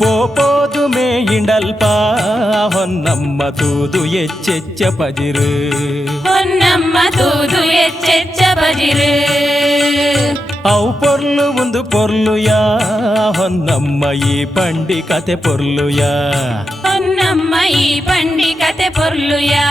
పోపోదు మేయిండల్ప ಹೊನ್ನಮ್ಮ ತೂದು ಎಚ್ಚೆಚ್ಚ ಪಜಿರು ಹೊನ್ನಮ್ಮ ತೂದು ಎಚ್ಚೆಚ್ಚ ಪಜಿರು ಅವು పొర్లు ಒಂದು పొర్లుయా ಹೊನ್ನಮ್ಮ ಈ ಪಂಡಿ ಕತೆ పొర్లుಯಾ ಹೊನ್ನಮ್ಮ ಈ ಪಂಡಿ ಕತೆ పొర్లుಯಾ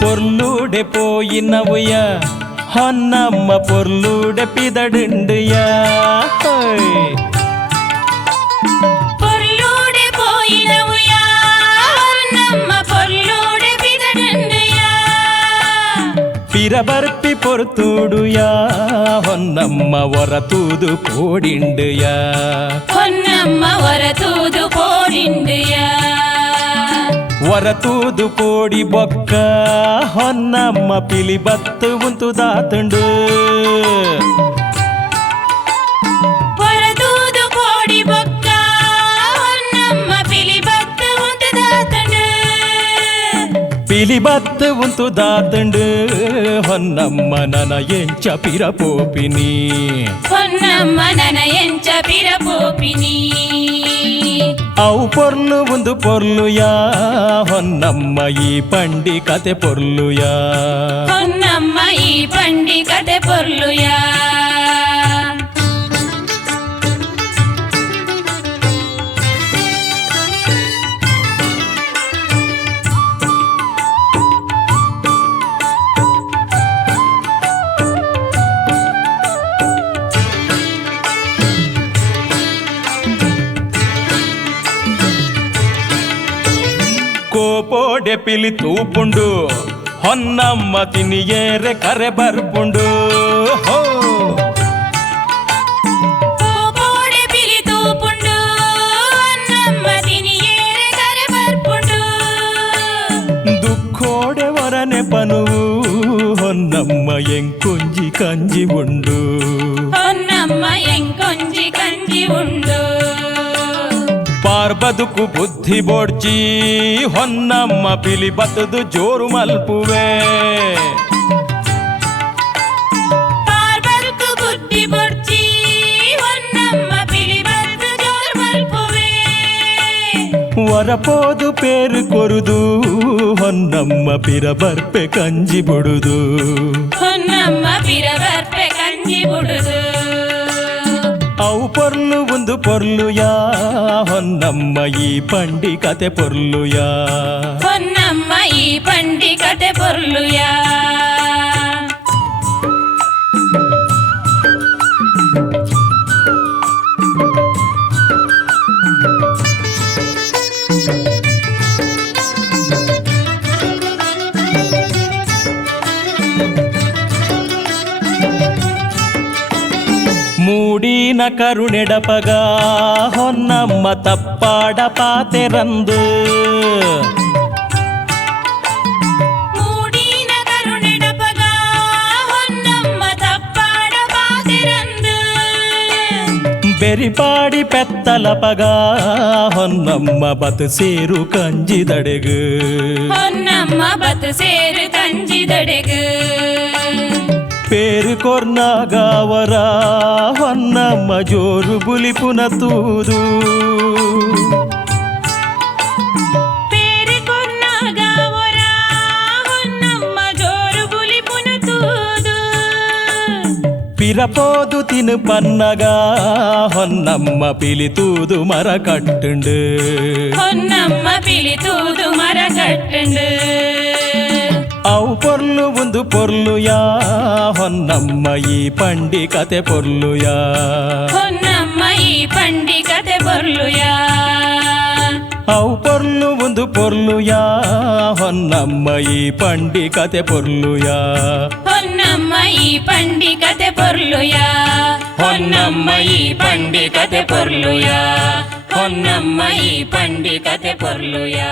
పొర్లుడే పోయినవుయా ಹೊನ್ನಮ್ಮ పొర్లుడే పిదడుండుయా పొర్లుడే పోయినవుయా ಹೊನ್ನಮ್ಮ పొర్లుడే పిదడుండుయా పిరబర్పి పొర్తుడుయా ಹೊನ್ನಮ್ಮ వరతూదు కోడిండుయా ಹೊನ್ನಮ್ಮ ಹೊರತೂದು ಕೋಡಿಂಡುಯಾ వరతూదు కోడి బొక్క ಹೊನ್ನಮ್ಮ పిలిబత్తు ఉంతు దాతుండు ಹೊರತೂದು ಕೋಡಿ ಬೊಕ್ಕ ಹೊನ್ನಮ್ಮ ಪಿಲಿಬತ್ತು ಉಂಟದಾತಂಡು పిలిబత్తు ఉంతు దాతుండు ಹೊನ್ನಮ್ಮ ನನ ಎಂಚ ಪಿರಪೋಪಿನಿ ಹೊನ್ನಮ್ಮ ನನ ಎಂಚ ಪಿರಪೋಪಿನಿ ಅವು పొర్లు ಒಂದು పొర్లుయా ಹೊನ್ನಮ್ಮ ಈ ಪಂಡಿ ಕತೆ పొర్లుయా ಹೊನ್ನಮ್ಮ ಈ ಪಂಡಿ ಕತೆ పొర్లుಯಾ ಕೋಪೋಡೆ ಪಿಲಿ ತೂಪುಂಡು ಹೊನ್ನಮ್ಮ ತಿನಿಯೇರೆ ಕರೆ ಬರ್ಪುಂಡು ಹೋ ಕೋಪೋಡೆ ಪಿಲಿ ತೂಪುಂಡು ಹೊನ್ನಮ್ಮ ತಿನಿಯೇರೆ ಕರೆ ಬರ್ಪುಂಡು ದುಃಖೋಡೆ ವರನೆ ಪನುವು ಹೊನ್ನಮ್ಮ ಎಂಕೊಂಜಿ ಕಂಜಿ ಉಂಡು ಹೊನ್ನಮ್ಮ ಎಂಕೊಂಜಿ ಕಂಜಿ ಉಂಡು ಪಾರ್ಬದುಕು ಬುದ್ಧಿ ಬೋಡ್ಚಿ ಹೊನ್ನಮ್ಮ ಪಿಲಿ ಬತ್ತದು ಜೋರು ಮಲ್ಪುವೆ ಪಾರ್ಬದುಕು ಬುದ್ಧಿ ಬೋಡ್ಚಿ ಹೊನ್ನಮ್ಮ ಪಿಲಿ ಬತ್ತು ಜೋರು ಮಲ್ಪುವೆ ವರಪೋದು ಪೇರು ಕೊರುದು ಹೊನ್ನಮ್ಮ ಪಿರ ಬರ್ಪೆ ಕಂಜಿ ಬುಡುದು ಹೊನ್ನಮ್ಮ ಪಿರ ಬರ್ಪೆ ಕಂಜಿ ಬುಡುದು ಅವು పొర్లు ಒಂದು పొర్లుయా ಹೊನ್ನಮ್ಮ ಈ ಪಂಡಿ ಕತೆ పొర్లుయా ಹೊನ್ನಮ್ಮ ಈ ಪಂಡಿ ಕತೆ పొర్లుಯಾ ಮೂಡಿನ ಕರುಣೆಡಪಗ ಹೊನ್ನಮ್ಮ ತಪ್ಪಾಡ ಪಾತೆರಂದು ಮೂಡಿನ ಕರುಣೆಡಪಗ ಹೊನ್ನಮ್ಮ ತಪ್ಪಾಡ ಪಾತೆರಂದು ಬೆರಿಪಾಡಿ ಪೆತ್ತಲಪಗ ಹೊನ್ನಮ್ಮ ಬತು ಸೇರು ಕಂಜಿದಡೆಗು ಹೊನ್ನಮ್ಮ ಬತ್ತು ಸೇರು ಕಂಜಿದಡೆಗು పేరు కొర్నాగావరా ಹೊನ್ನಮ್ಮ ಜೋರು ಬುಲಿಪುನ ತೂದು పేరు பிறப்போது தினு பன்னகா ಹೊನ್ನಮ್ಮ பிலிதூது மரக்கட்டுண்டு ಹೊನ್ನಮ್ಮ ಪಿಲಿತೂದು ಮರಗಟ್ಟುಂಡು ಅವು ಪೊರ್ಲು ಒಂದು ಪೊರ್ಲುಯಾ ಹೊನ್ನಮ್ಮ ಈ ಪಂಡಿ ಕತೆ ಪೊರ್ಲುಯಾ ಹೊನ್ನಮ್ಮ ಈ ಪಂಡಿ ಕತೆ ಬೊರ್ಲುಯಾ ಅವು ಪೊರ್ಲು ಒಂದು ಪೊರ್ಲುಯಾ ಹೊನ್ನಮ್ಮ ಈ ಪಂಡಿ ಕತೆ ಪೊರ್ಲುಯಾ ಹೊನ್ನಮ್ಮ ಈ ಪಂಡಿ ಕತೆ ಬೊರ್ಲುಯಾ ಹೊನ್ನಮ್ಮ ಈ ಪಂಡಿ ಕತೆ ಬೊರ್ಲುಯಾ ಹೊನ್ನಮ್ಮ ಈ ಪಂಡಿ ಕತೆ ಬೊರ್ಲುಯಾ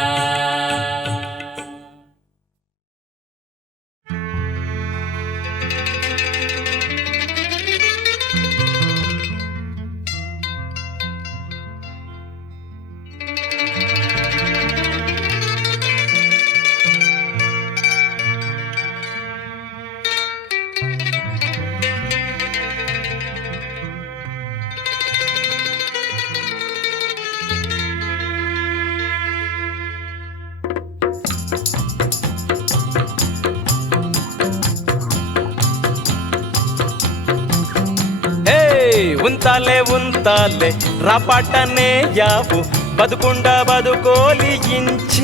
ಉಂತಾಲೆ ಉಂತಾಲೆ ರಾಪಾಟನೆ ಯಾವು ಬದುಕುಂಡ ಬದುಕೋಲಿ ಇಂಚ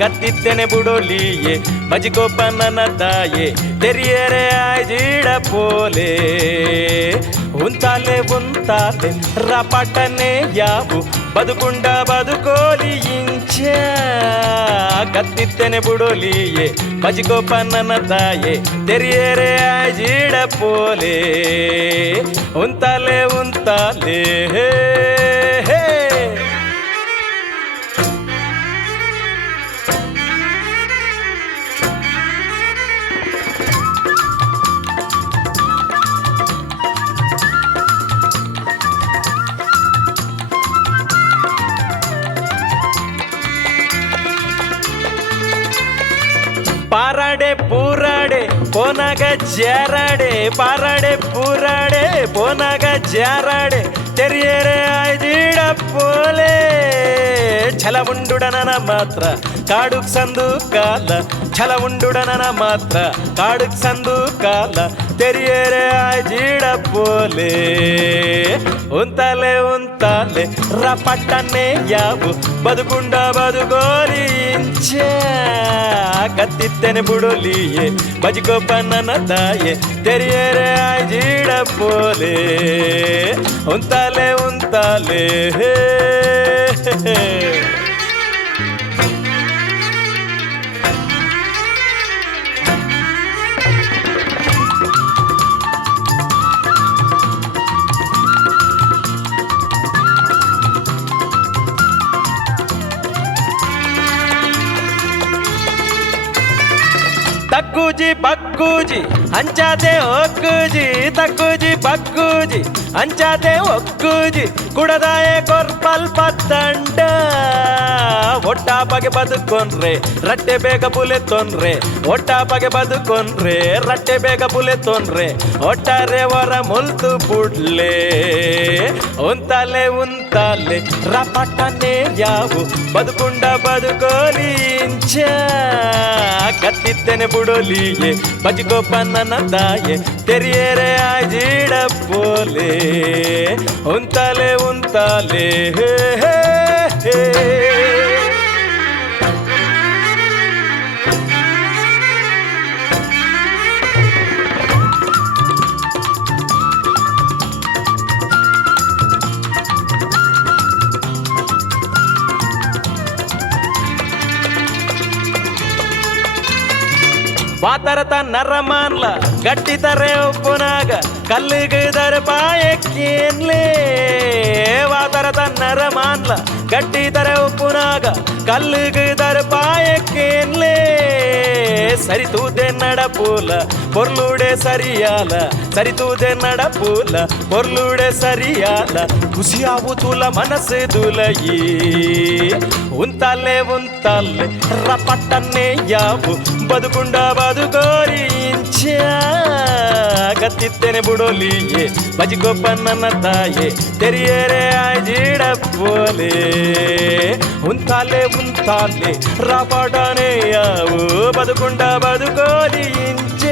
ಗತ್ತಿತ್ತೇನೆ ಬುಡೋಲಿಯೇ ಬಜಿಗೊಬ್ಬ ನನ್ನ ತಾಯೆ ತೆರಿಯರೆ ಆಯ್ಜಿಡ ಪೋಲೆ ಉಂತಾಲೆ ಉಂತಾಲೆ ರಾಪಾಟನೆ ಯಾವು ಬದುಕುಂಡ ಬದುಕೋಲಿ ಇಂಚ ಗತ್ತಿತ್ತೇನೆ ಬುಡೋಲಿಯೇ ಬಜಿಗೊಬ್ಬ ನನ್ನ ತಾಯೆ ತೆರಿಯರೆ ಆಯ್ಜಿಡ ಪೋಲೆ ಉಂತಾಲೆ ಉಂತಾಲೆ ಹೇ ಹೇ ಪಾರಾಡೆ ಪೂರಾಡೆ ಪೋನಾಗ ಜಾರಾಡೆ ಪಾರಾಡೆ ಪೂರಾಡೆ ಪೋನಾಗ ಜಾರಾಡೆ ತೆರಿಯರೆ ಆಯ್ದಿಡ ಪೋಲೆ ಛಲ ಉಂಡುಡನನ ಮಾತ್ರ ಕಾಡುಕ್ ಸಂದು ಕಾಲ ಛಲ ಉಂಡುಡನನ ಮಾತ್ರ ಕಾಡುಕ್ ಸಂದು ಕಾಲ ತೆರಿಯರೆ ಆಯ್ದಿಡ ಪೋಲೆ ಉಂತಾಲೆ ಉಂತಾಲೆ ರಪಟ್ಟನೆ ಯಾವು ಬದುಕುಂಡ ಬದುಕೋಲಿ ಇಂಚ ಗತ್ತಿತ್ತೇನೆ ಬುಡೋಲಿಯೇ ಬಜಿಗೊಬ್ಬ ನನ್ನ ತಾಯೆ ತೆರಿಯರೆ ಆಯ್ಜಿಡ ಪೋಲೆ ಉಂತಾಲೆ ಉಂತಾಲೆ ಹೇ ತಕ್ಕೂಜಿ ಬಕ್ಕೂಜಿ ಅಂಚಾತೆ ಒಕ್ಕೂಜಿ ತಕ್ಕೂಜಿ ಬಕ್ಕೂಜಿ ಅಂಚಾತೆ ಒಕ್ಕೂಜಿ ಕುಡದಾಯೆ ಕೊರ್ಪಲ್ ಪತ್ತಂಡ ಒಟ್ಟಾಪಗೆ ಬದುಕೊಂಡ್ರೆ ರಟ್ಟೆ ಬೇಗ ಬುಲೆ ತೊಂದ್ರೆ ಒಟ್ಟಾಪಗೆ ಬದುಕೊಂಡ್ರೆ ರಟ್ಟೆ ಬೇಗ ಬುಲೆ ತೊಂದ್ರೆ ಒಟ್ಟಾರೆ ಹೊರ ಮುಲ್ತು ಬುಡ್ಲೆ ಉಂತಾಲೆ ಉಂತಾಲೆ ರಪಟನೆ ಯಾವು ಬದುಕುಂಡ ಬದುಕೋಲಿ ಇಂಚ ಗತ್ತಿತ್ತೇನೆ ಬುಡೋಲಿಯೇ ಬಜಿಗೊಬ್ಬ ನನ್ನ ತಾಯೆ ತೆರಿಯರೆ ಆಯ್ಜಿಡ ಪೋಲೆ ಉಂತಾಲೆ ಉಂತಾಲೆ ಹೇ ಹೇ ಹೇ ವಾತರತ ನರಮಾನ್ಲ ಗಟ್ಟಿತರೆ ಒಪ್ಪುನಾಗ ಕಲ್ಲಿಗಿದರೆ ಪಾಯಕ್ಕೇನ್ಲೇ ವಾತರತ ನರಮಾನ್ಲ ಗಟ್ಟಿತರೆ ಒಪ್ಪುನಾಗ ಕಲ್ಲಿಗಿದರೆ ಪಾಯಕ್ಕೇನ್ಲೇ ಸರಿತೂದೆ ನಡಪೂಲ ಪೊರ್ಲುಡೆ ಸರಿಯಾಲ ಸರಿತೂದೆ ನಡಪೂಲ ಪೊರ್ಲುಡೆ ಸರಿಯಾಲ ಖುಷಿಯಾವುತುಲ ಮನಸ್ಸು ದುಲಯಿ ಉಂತಾಲೆ ಉಂತಾಲೆ ರಪಟ್ಟನೆ ಯಾವು ಬದುಕುಂಡ ಬದುಕೋರಿ ಇಂಚ ಗತ್ತಿತ್ತೇನೆ ಬುಡೋಲಿಯೇ ಬಜಿಗೊಬ್ಬ ನನ್ನ ತಾಯೆ ತೆರಿಯರೆ ಆಯ್ಜಿಡ ಪೋಲೆ ಉಂತಾಲೆ ಉಂತಾಲೆ ರಪಟನೆ ಯಾವು ಬದುಕುಂಡ ಬದುಕೋರಿ ಇಂಚ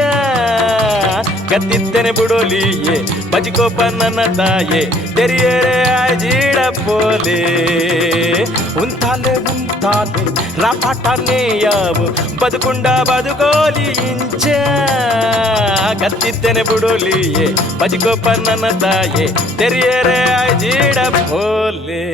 ಗತ್ತಿದ್ದನೆ ಬುಡೋಲಿಯೇ ಬಜಿಕೋಪ ನನ್ನ ತಾಯೇ ತೆರಿಯರೆ ಆಜೀಡ ಪೋಲೆ ಉಂತಾಲೆ ರಾಪಾಟನೇ ಯಾವು ಬದುಕುಂಡ ಬದುಕೋಲಿ ಇಂಚ ಗತ್ತಿದ್ದನೆ ಬುಡೋಲಿಯೇ ಬಜಿಕೋಪ ನನ್ನ ತಾಯೇ ತೆರಿಯರೆ ಆಜೀಡ ಪೋಲೆ.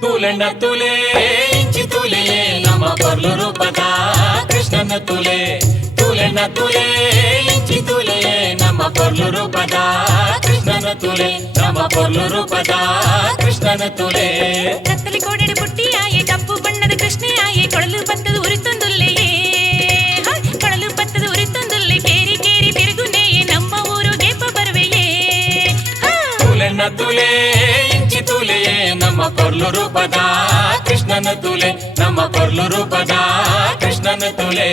ತೂಲೆಣ್ಣ ತುಲೆ ಇಂಚಿ ತುಲೆಯೇ ನಮ್ಮ ಪೊರ್ಲು ರೂಪದ ಕೃಷ್ಣನ ತುಲೆ. ತೂಲೆಣ್ಣ ತುಲೆ ಇಂಚಿ ತುಲೆಯೇ ನಮ್ಮ ಪೊರ್ಲು ರೂಪದ ಕೃಷ್ಣನ ತುಲೆ. ನಮ್ಮ ಪೊರ್ಲು ರೂಪದ ಕೃಷ್ಣನ ತುಲೆ. ಕತ್ತಲಿ ಕೋಡೆಡು ಪುಟ್ಟಿಯಾಯೆ ಕಪ್ಪು ಬಣ್ಣದ ಕೃಷ್ಣೆಯಾಯೆ ಕೊಳಲು ಬತ್ತದ ಉರಿತೊಂದುಲ್ಲೆಯೇ ಕೊಳಲು ಬತ್ತದ ಉರಿತೊಂದುಲ್ಲೆ ಕೇರಿ ಕೇರಿ ತಿರುಗುನೆಯೇ ನಮ್ಮ ಊರು ದೀಪ ಬರುವೆಯೇ. ತೂಲೆಣ್ಣ ತುಲೆ ಇಂಚಿ ತುಲೆಯೇ ನಮ್ಮ ಪೊರ್ಲು ರೂಪದ ಕೃಷ್ಣನ ತುಲೆ. ನಮ್ಮ ಪೊರ್ಲು ರೂಪದ ಕೃಷ್ಣನ ತುಲೆ.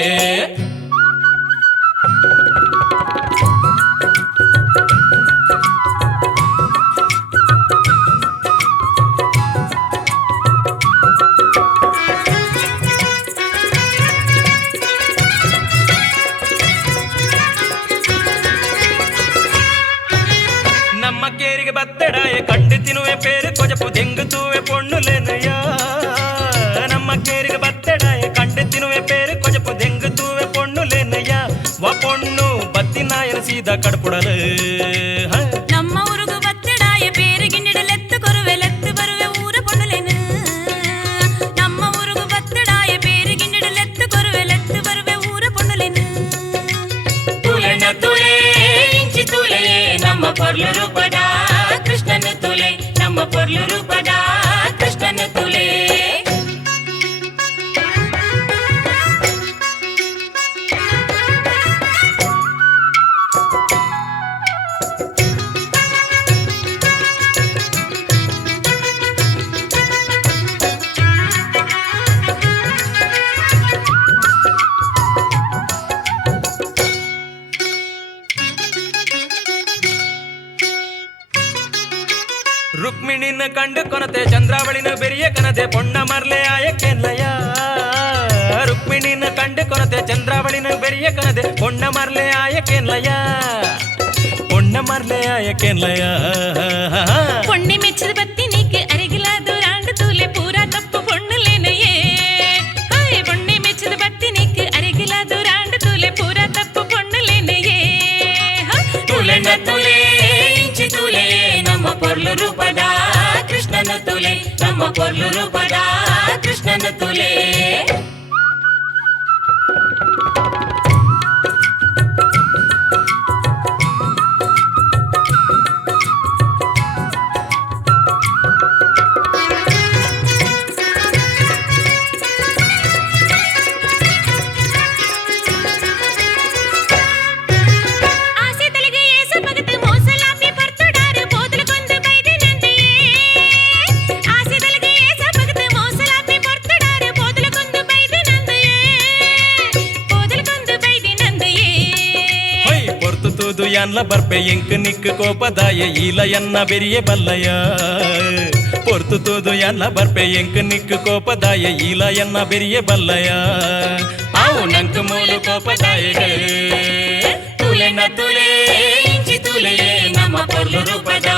ನಮ್ಮ ಕೇರಿಗೆ ಬತ್ತಡಾಯ ಕಂಡು ತಿನ್ನುವೆ ಪೇರು ಕೊಜಪು ದೆಂಗು ತೂವೆ ಪೊಣ್ಣುಲೆನಯ್ಯ. ನಮ್ಮ ಕೇರಿಗೆ ಬತ್ತಡಾಯ ಕಂಡು ತಿನ್ನುವೆ ಪೇರು ಕೊಜಪು ದೆಂಗು ತೂವೆ ಪೊಣ್ಣುಲೆನಯ್ಯ. ವ ಪೊಣ್ಣು ಬತ್ತಿನಾಯನ ಸೀದಾ ಕಡ್ಪುಡಲು ನಮ್ಮ ಊರುಗು ಬತ್ತಡಾಯ ಬೇರೆ ಗಿಂಡಿಡಲೆತ್ತು ಕೊರುವೆ ಲೆತ್ತು ಬರುವೆ ಊರ ಪೊಣ್ಣುಲೆನು. ನಮ್ಮ ಊರುಗು ಬತ್ತಡಾಯ ಬೇರೆ ಗಿಂಡಿಡಲೆತ್ತು ಕೊರುವೆ ಲೆತ್ತು ಬರುವೆ ಊರ ಪೊಣ್ಣುಲೆನು. ತೂಲೆಣ್ಣ ತುಲೆ ಇಂಚಿ ತುಲೆಯೇ ನಮ್ಮ ಪೊರ್ಲು ರೂಪದ ಕೃಷ್ಣನ ತುಲೆ. ನಮ್ಮ ಪೊರ್ಲು ರೂಪದ ಕೃಷ್ಣನ ತುಲೆ. ರುಕ್ಮಿಣಿನ ಕಂಡು ಕೊನತೆ ಚಂದ್ರಾವಳಿನ ಬೆರಿಯ ಕನತೆ ಪೊಣ್ಣ ಮರ್ಲೆ ಆಯಕೆನ್ಲಯ್ಯ. ರುಕ್ಮಿಣಿನ ಕಂಡು ಕೊನತೆ ಚಂದ್ರಾವಳಿನ ಬೆರಿಯ ಕನತೆ ಪೊಣ್ಣ ಮರ್ಲೆ ಆಯಕೆನ್ಲಯ್ಯ. ಪೊಣ್ಣ ಮರ್ಲೆ ಆಯಕೆನ್ಲಯ್ಯ. பொண்ணை மெச்சது பத்தி நீக்கு அருகிலாது ஆண்டு தூளே பூரா தப்பு பொண்ணுலேனையே. பொண்ணை மெச்சது பத்தி நீக்கு அருகிலாது ஆண்டு தூளே பூரா தப்பு பொண்ணுலேனையே. ತೂಲೆಣ್ಣ ತುಲೆ ಇಂಚಿ ತುಲೆಯೇ ನಮ್ಮ ಪೊರ್ಲು ರೂಪದ ಕೃಷ್ಣನ ತುಲೆ. ನಮ್ಮ ಪೊರ್ಲು ರೂಪದ ಕೃಷ್ಣನ ತುಲೆ. ಆಸೆ ತಲೆಗೆ ಏಸ ಬಗತು ಮೋಸಲಾಪಿ ಪರ್ತುಡಾರು ಬೋದಲು ಕೊಂದು ಬೈದಿನಂತೆಯೇ. ಆಸೆ ತಲೆಗೆ ಏಸ ಬಗತು ಮೋಸಲಾಪಿ ಪರ್ತುಡಾರು ಬೋದಲು ಕೊಂದು ಬೈದಿನಂತೆಯೇ. ಬೋದಲು ಕೊಂದು ಬೈದಿನಂತೆಯೇ. ಹೊಯ್ ಪೊರ್ತು ತೂದು ಯಾನ್ಲ ಬರ್ಪೆ ಎಂಕ್ ನಿಕ್ ಕೋಪದಾಯ ಈಲ ಎನ್ನ ಬೆರಿಯೆ ಬಲ್ಲಯ್ಯ. ಪೊರ್ತು ತೂದು ಯಾನ್ಲ ಬರ್ಪೆ ಎಂಕ್ ನಿಕ್ ಕೋಪದಾಯ ಈಲ ಎನ್ನ ಬೆರಿಯೆ ಬಲ್ಲಯ್ಯ. ಅವು ನಂಕ್ ಮೂಲು ಕೋಪದಾಯ. ತೂಲೆಣ್ಣ ತುಲೆ ಇಂಚಿ ತುಲೆಯೇ ನಮ್ಮ ಪೊರ್ಲು ರೂಪದ